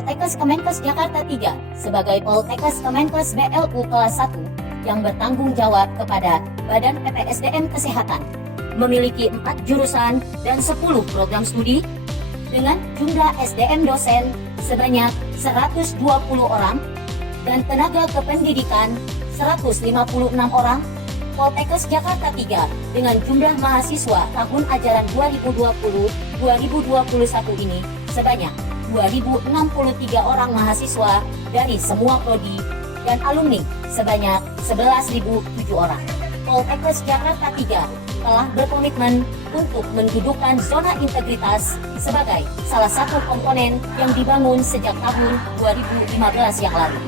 Poltekkes Kemenkes Jakarta 3 sebagai Poltekkes Kemenkes BLU kelas 1 yang bertanggung jawab kepada Badan PPSDM Kesehatan, memiliki 4 jurusan dan 10 program studi dengan jumlah SDM dosen sebanyak 120 orang dan tenaga kependidikan 156 orang. Poltekkes Jakarta 3 dengan jumlah mahasiswa tahun ajaran 2020-2021 ini sebanyak 2.063 orang mahasiswa dari semua prodi dan alumni sebanyak 11.007 orang. Poltekkes Jakarta 3 telah berkomitmen untuk mendudukan zona integritas sebagai salah satu komponen yang dibangun sejak tahun 2015 yang lalu.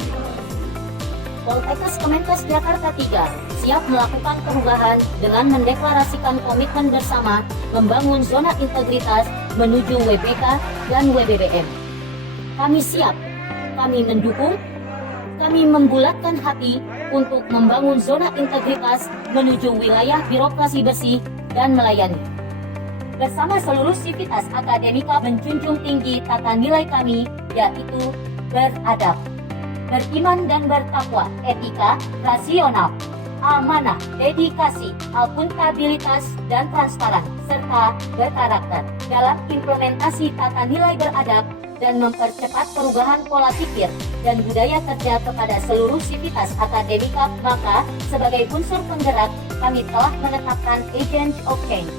Poltekkes Kemenkes Jakarta 3 siap melakukan perubahan dengan mendeklarasikan komitmen bersama membangun zona integritas menuju WBK dan WBBM. Kami siap, kami mendukung, kami membulatkan hati untuk membangun zona integritas menuju wilayah birokrasi bersih dan melayani. Bersama seluruh sivitas akademika menjunjung tinggi tata nilai kami, yaitu beradab, beriman dan bertakwa, etika, rasional, amanah, dedikasi, akuntabilitas, dan transparan, serta berkarakter. Dalam implementasi tata nilai beradab dan mempercepat perubahan pola pikir dan budaya kerja kepada seluruh sivitas akademika, maka sebagai unsur penggerak, kami telah menetapkan Agent of Change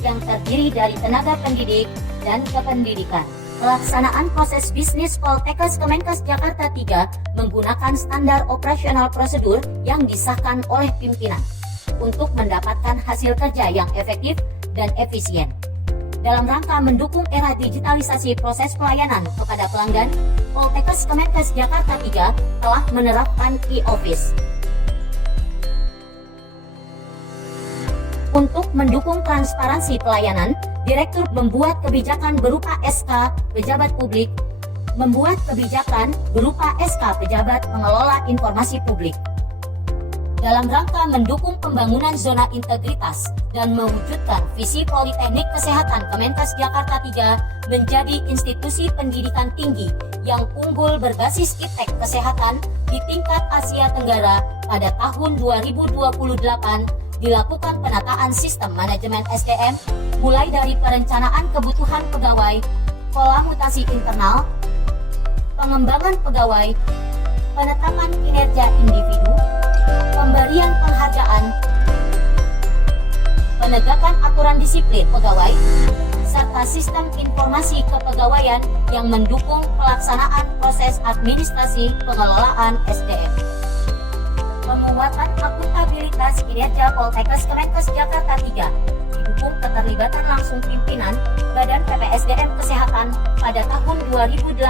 yang terdiri dari tenaga pendidik dan kependidikan. Pelaksanaan proses bisnis Poltekkes Kemenkes Jakarta 3 menggunakan standar operasional prosedur yang disahkan oleh pimpinan untuk mendapatkan hasil kerja yang efektif dan efisien. Dalam rangka mendukung era digitalisasi proses pelayanan kepada pelanggan, Poltekkes Kemenkes Jakarta 3 telah menerapkan e-office. Untuk mendukung transparansi pelayanan, Direktur membuat kebijakan berupa SK Pejabat Publik, membuat kebijakan berupa SK Pejabat Pengelola Informasi Publik. Dalam rangka mendukung pembangunan zona integritas dan mewujudkan visi Politeknik Kesehatan Kemenkes Jakarta 3 menjadi institusi pendidikan tinggi yang unggul berbasis iptek kesehatan di tingkat Asia Tenggara, pada tahun 2028 dilakukan penataan sistem manajemen SDM mulai dari perencanaan kebutuhan pegawai, pola mutasi internal, pengembangan pegawai, penetapan kinerja individu, pemberian penghargaan, penegakan aturan disiplin pegawai, serta sistem informasi kepegawaian yang mendukung pelaksanaan proses administrasi pengelolaan SDM. Penguatan akuntabilitas kinerja Poltekkes Kemenkes Jakarta 3 didukung keterlibatan langsung pimpinan Badan PPSDM Kesehatan pada tahun 2018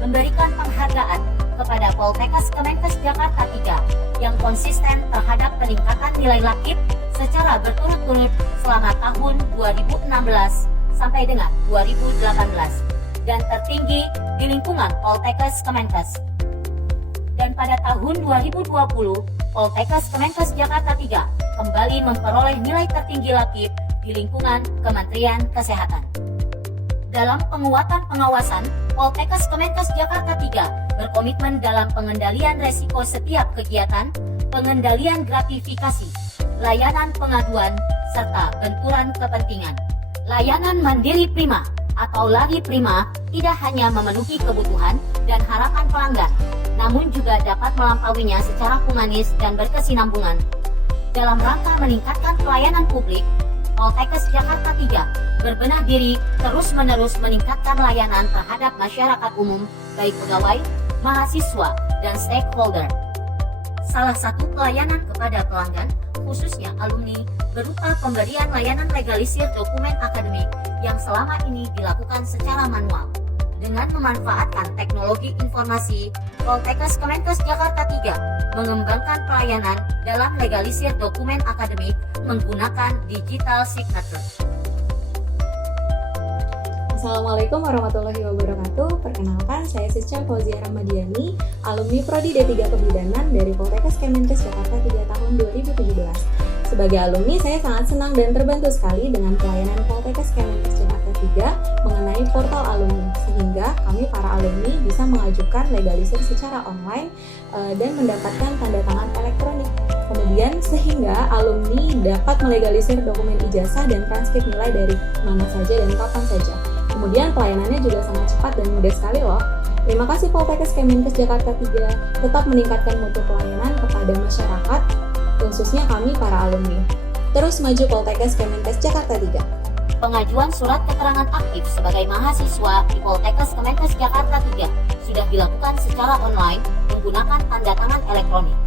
memberikan penghargaan kepada Poltekkes Kemenkes Jakarta 3 yang konsisten terhadap peningkatan nilai lakip secara berturut-turut selama tahun 2016 sampai dengan 2018 dan tertinggi di lingkungan Poltekkes Kemenkes. Dan pada tahun 2020, Poltekkes Kemenkes Jakarta 3 kembali memperoleh nilai tertinggi lakip di lingkungan Kementerian Kesehatan. Dalam penguatan pengawasan, Poltekkes Kemenkes Jakarta 3 berkomitmen dalam pengendalian resiko setiap kegiatan, pengendalian gratifikasi, layanan pengaduan, serta benturan kepentingan. Layanan mandiri prima atau lari prima tidak hanya memenuhi kebutuhan dan harapan pelanggan, namun juga dapat melampauinya secara humanis dan berkesinambungan. Dalam rangka meningkatkan pelayanan publik, Poltekkes Jakarta 3 berbenah diri terus-menerus meningkatkan layanan terhadap masyarakat umum, baik pegawai, mahasiswa, dan stakeholder. Salah satu pelayanan kepada pelanggan, khususnya alumni, berupa pemberian layanan legalisir dokumen akademik yang selama ini dilakukan secara manual. Dengan memanfaatkan teknologi informasi, Poltekkes Kemenkes Jakarta 3 mengembangkan pelayanan dalam legalisir dokumen akademik menggunakan digital signature. Assalamualaikum warahmatullahi wabarakatuh. Perkenalkan, saya Sisca Fauzia Ramadiani, alumni Prodi D3 Kebidanan dari Poltekkes Kemenkes Jakarta 3 tahun 2017. Sebagai alumni, saya sangat senang dan terbantu sekali dengan pelayanan Poltekkes Kemenkes Jakarta 3 mengenai portal alumni, sehingga kami para alumni bisa mengajukan legalisir secara online dan mendapatkan tanda tangan elektronik. Kemudian sehingga alumni dapat melegalisir dokumen ijazah dan transkrip nilai dari mana saja dan kapan saja. Kemudian pelayanannya juga sangat cepat dan mudah sekali loh. Terima kasih Poltekkes Kemenkes Jakarta 3 tetap meningkatkan mutu pelayanan kepada masyarakat, khususnya kami para alumni. Terus maju Poltekkes Kemenkes Jakarta 3. Pengajuan surat keterangan aktif sebagai mahasiswa di Poltekkes Kemenkes Jakarta 3 sudah dilakukan secara online menggunakan tanda tangan elektronik.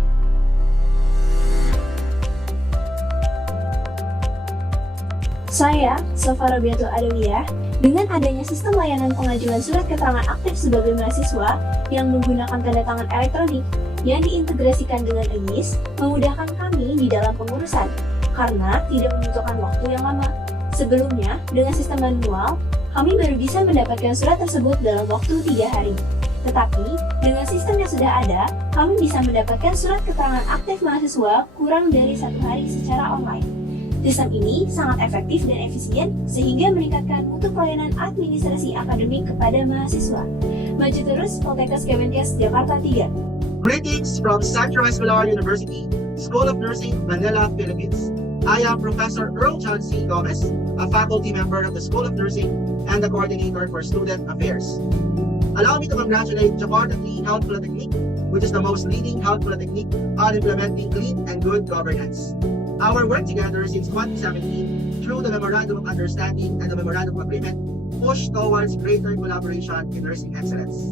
Saya, Sofa Robiatul Adawiyah, dengan adanya sistem layanan pengajuan surat keterangan aktif sebagai mahasiswa yang menggunakan tanda tangan elektronik yang diintegrasikan dengan ENIS, memudahkan kami di dalam pengurusan, karena tidak membutuhkan waktu yang lama. Sebelumnya, dengan sistem manual, kami baru bisa mendapatkan surat tersebut dalam waktu 3 hari. Tetapi, dengan sistem yang sudah ada, kami bisa mendapatkan surat keterangan aktif mahasiswa kurang dari 1 hari secara online. Sistem ini sangat efektif dan efisien sehingga meningkatkan mutu pelayanan administrasi akademik kepada mahasiswa. Maju terus Poltekkes Kemenkes Jakarta 3. Greetings from Central Escolar University, School of Nursing, Manila, Philippines. I am Professor Earl John C. Gomez, a faculty member of the School of Nursing and the coordinator for Student Affairs. Allow me to congratulate Jakarta 3 Health Polytechnic, which is the most leading health polytechnic on implementing clean and good governance. Our work together since 2017 through the Memorandum of Understanding and the Memorandum of Agreement push towards greater collaboration in nursing excellence.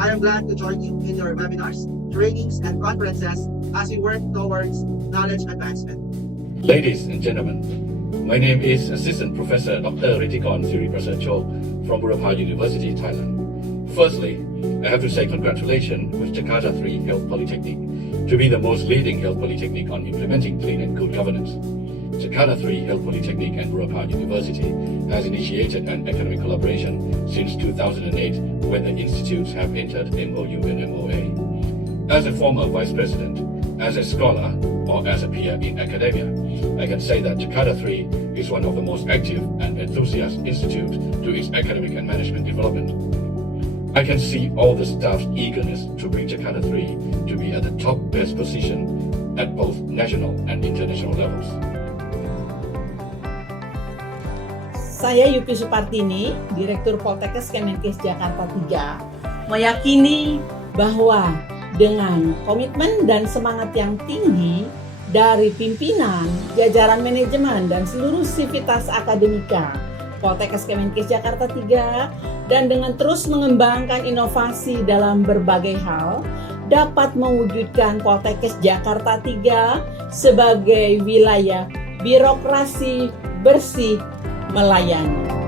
I am glad to join you in your webinars, trainings, and conferences as we work towards knowledge advancement. Ladies and gentlemen, my name is Assistant Professor Dr. Ritikon Siriprasad Cho from Burapha University, Thailand. Firstly, I have to say congratulations with Jakarta 3 Health Polytechnic to be the most leading health polytechnic on implementing clean and good governance. Jakarta 3 Health Polytechnic and Burapha University has initiated an academic collaboration since 2008 when the institutes have entered MOU and MOA. As a former vice president, as a scholar, or as a peer in academia, I can say that Jakarta 3 is one of the most active and enthusiastic institutes to its academic and management development. I can see all the staff's eagerness to bring Jakarta 3 to be at the top best position at both national and international levels. Saya Yupi Supartini, Direktur Poltekkes Kemenkes Jakarta 3, meyakini bahwa dengan komitmen dan semangat yang tinggi dari pimpinan, jajaran manajemen, dan seluruh sivitas akademika Poltekkes Kemenkes Jakarta 3, dan dengan terus mengembangkan inovasi dalam berbagai hal, dapat mewujudkan Poltekkes Jakarta 3 sebagai wilayah birokrasi bersih melayani.